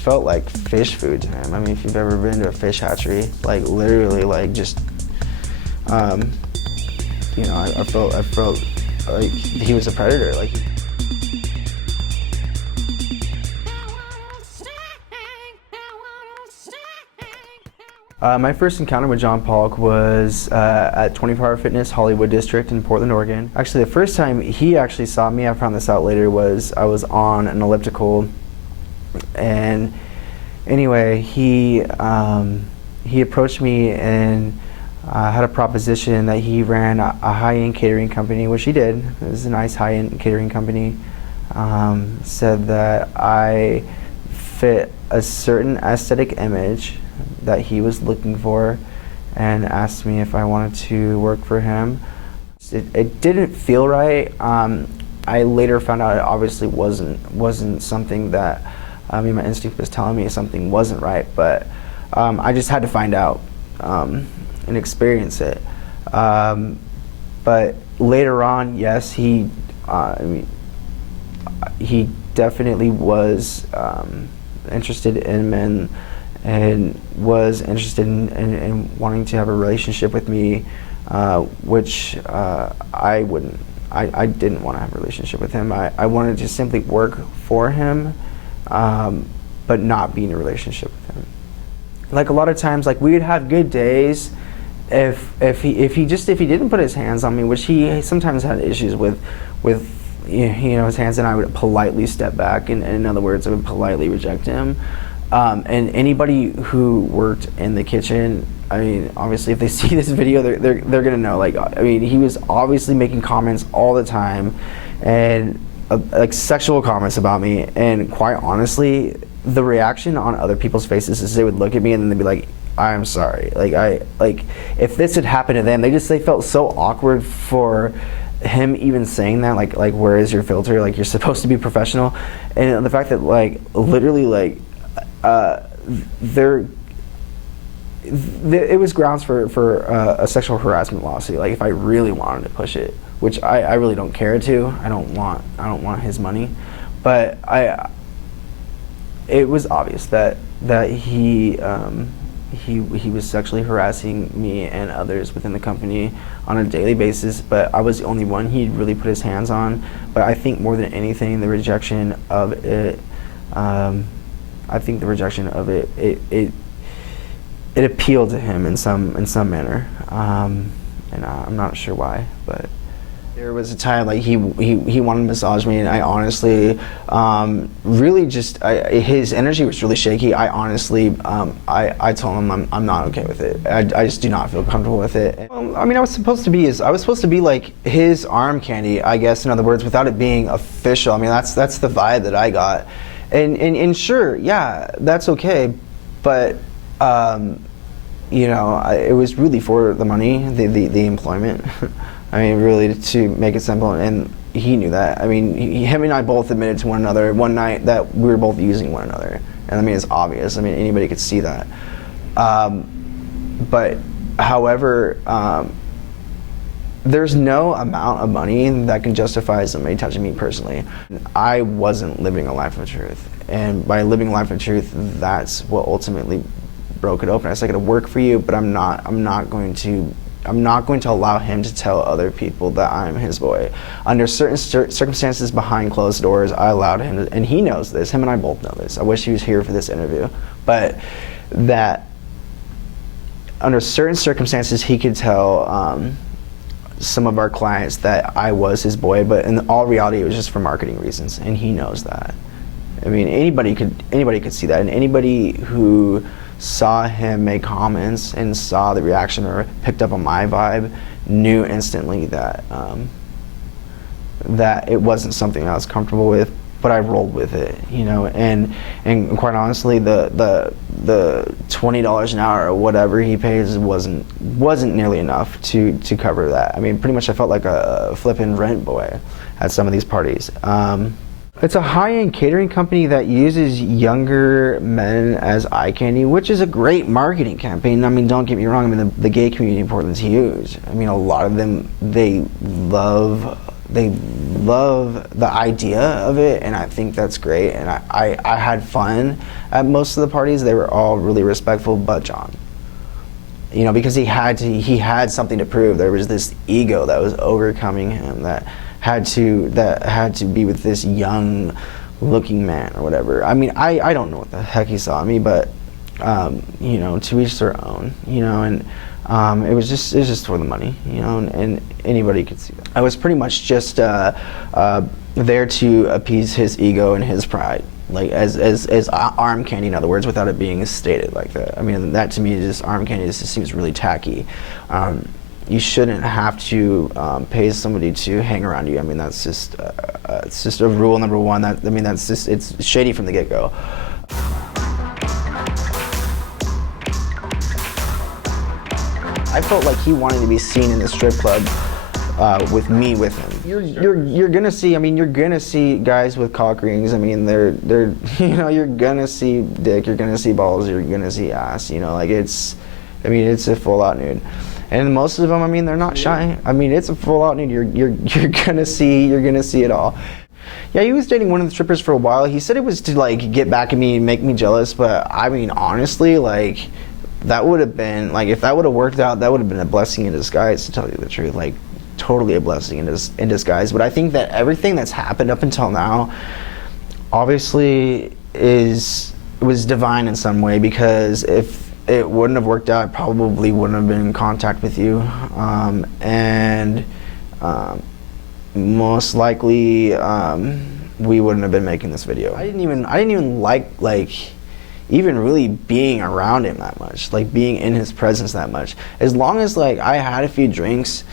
felt like fish food to him. I mean, if you've ever been to a fish hatchery, like literally, like just, you know, I felt like he was a predator. Like. My first encounter with John Paulk was at 24 Hour Fitness, Hollywood District in Portland, Oregon. Actually, the first time he actually saw me, I found this out later, was I was on an elliptical, and anyway, he approached me and had a proposition that he ran a high-end catering company, which he did. It was a nice high-end catering company. Said that I fit a certain aesthetic image that he was looking for, and asked me if I wanted to work for him. It didn't feel right. I later found out it obviously wasn't something that, I mean, my instinct was telling me something wasn't right, but I just had to find out and experience it. But later on, yes, he definitely was interested in men, and was interested in wanting to have a relationship with me, which I didn't want to have a relationship with him. I wanted to simply work for him, but not be in a relationship with him. Like a lot of times, like we would have good days if he didn't put his hands on me, which he sometimes had issues with you know, his hands, and I would politely step back, and in other words, I would politely reject him. And anybody who worked in the kitchen, I mean, obviously if they see this video, they're gonna know, like, I mean, he was obviously making comments all the time, and like sexual comments about me, and quite honestly, the reaction on other people's faces is they would look at me and then they'd be like, I'm sorry. Like if this had happened to them, they felt so awkward for him even saying that, like where is your filter? Like, you're supposed to be professional. And the fact that, like, literally, like, it was grounds for a sexual harassment lawsuit. Like, if I really wanted to push it, which I really don't care to. I don't want his money, but it was obvious that he was sexually harassing me and others within the company on a daily basis, but I was the only one he'd really put his hands on. But I think more than anything, the rejection of it, it appealed to him in some manner, and I'm not sure why, but there was a time, like, he wanted to massage me, and I honestly really just his energy was really shaky. I honestly I told him I'm not okay with it. I just do not feel comfortable with it. I mean, I was supposed to be like his arm candy, I guess, in other words, without it being official. I mean, that's the vibe that I got. And sure, yeah, that's okay, but you know, it was really for the money, the employment. I mean, really, to make it simple, and he knew that. I mean, him and I both admitted to one another one night that we were both using one another, and I mean, it's obvious. I mean, anybody could see that. But however, there's no amount of money that can justify somebody touching me personally. I wasn't living a life of truth, and by living a life of truth, that's what ultimately broke it open. I said, I gotta work for you, but I'm not going to allow him to tell other people that I'm his boy. Under certain circumstances behind closed doors, I allowed him to, and he knows this, him and I both know this. I wish he was here for this interview, but that under certain circumstances, he could tell some of our clients that I was his boy, but in all reality, it was just for marketing reasons, and he knows that. I mean, anybody could see that, and anybody who saw him make comments and saw the reaction or picked up on my vibe knew instantly that that it wasn't something I was comfortable with, but I rolled with it, you know. And quite honestly, the $20 an hour or whatever he pays wasn't nearly enough to cover that. I mean, pretty much I felt like a flippin' rent boy at some of these parties. It's a high-end catering company that uses younger men as eye candy, which is a great marketing campaign. I mean, don't get me wrong. I mean, the gay community in Portland's huge. I mean, a lot of them, they love they love the idea of it, and I think that's great. And I had fun at most of the parties. They were all really respectful, but John. You know, because he had something to prove. There was this ego that was overcoming him that had to be with this young looking man or whatever. I mean, I don't know what the heck he saw in me, but you know, to each their own, you know. And it was just for the money, you know, and anybody could see that. I was pretty much just there to appease his ego and his pride, like as arm candy, in other words, without it being stated like that. I mean, that to me, just arm candy just seems really tacky. You shouldn't have to pay somebody to hang around you. I mean, that's just it's just a rule number one. That, I mean, that's just, it's shady from the get-go. I felt like he wanted to be seen in the strip club with me with him. You're gonna see. I mean, you're gonna see guys with cock rings. I mean, they're you know, you're gonna see dick. You're gonna see balls. You're gonna see ass. You know, like it's. I mean, it's a full out nude, and most of them. I mean, they're not shy. I mean, it's a full out nude. You're gonna see. You're gonna see it all. Yeah, he was dating one of the strippers for a while. He said it was to like get back at me and make me jealous, but I mean, honestly, like. That would have been, like, if that would have worked out, that would have been a blessing in disguise, to tell you the truth. Like, totally a blessing in disguise. But I think that everything that's happened up until now, obviously, was divine in some way, because if it wouldn't have worked out, I probably wouldn't have been in contact with you. Most likely, we wouldn't have been making this video. I didn't even like even really being around him that much, like being in his presence that much. As long as like I had a few drinks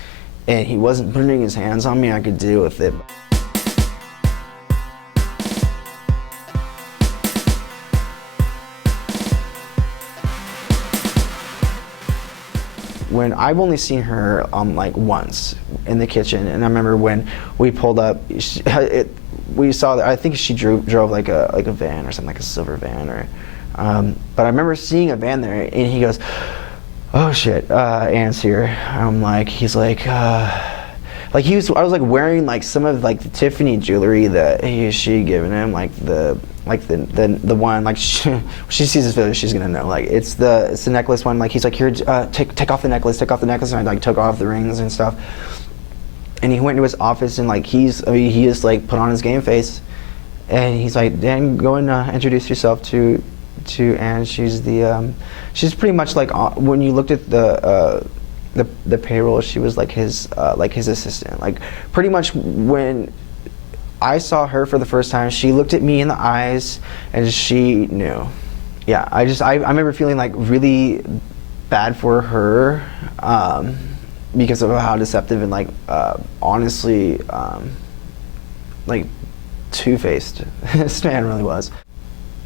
and he wasn't putting his hands on me, I could deal with it. When I've only seen her like once in the kitchen, and I remember when we pulled up, we saw that I think she drove like a van or something, like a silver van or. But I remember seeing a van there, and he goes, "Oh shit, Anne's here." I'm like, he's like I was like wearing like some of like the Tiffany jewelry that she given him, like the one, like she sees this video, she's gonna know, like it's the necklace one. Like he's like, "Here, take off the necklace," and I like took off the rings and stuff. And he went to his office, and like he just like put on his game face, and he's like, "Dan, go and introduce yourself to Anne. She's the she's pretty much like when you looked at the payroll, she was like his assistant. Like pretty much when I saw her for the first time, she looked at me in the eyes and she knew. Yeah, I remember feeling like really bad for her because of how deceptive and like honestly like two-faced this man really was.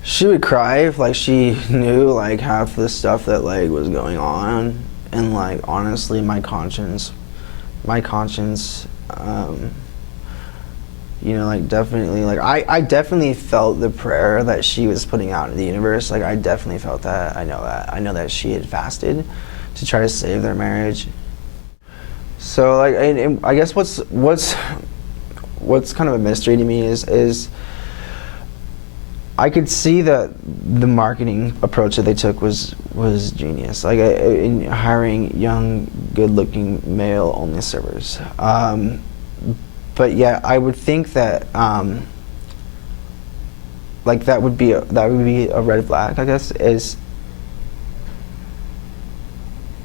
She would cry if like she knew like half the stuff that like was going on, and like honestly my conscience you know, like definitely like I definitely felt the prayer that she was putting out in the universe. Like I definitely felt that. I know that she had fasted to try to save their marriage. So like and I guess what's kind of a mystery to me is I could see that the marketing approach that they took was genius. Like in hiring young, good-looking male-only servers. But yeah, I would think that like that would be a red flag. I guess is,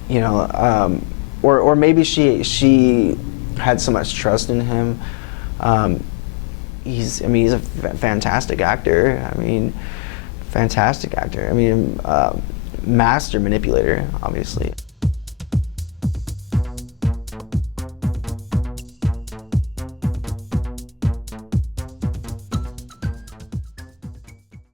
you know, or maybe she had so much trust in him. He's a fantastic actor. Fantastic actor. Master manipulator, obviously.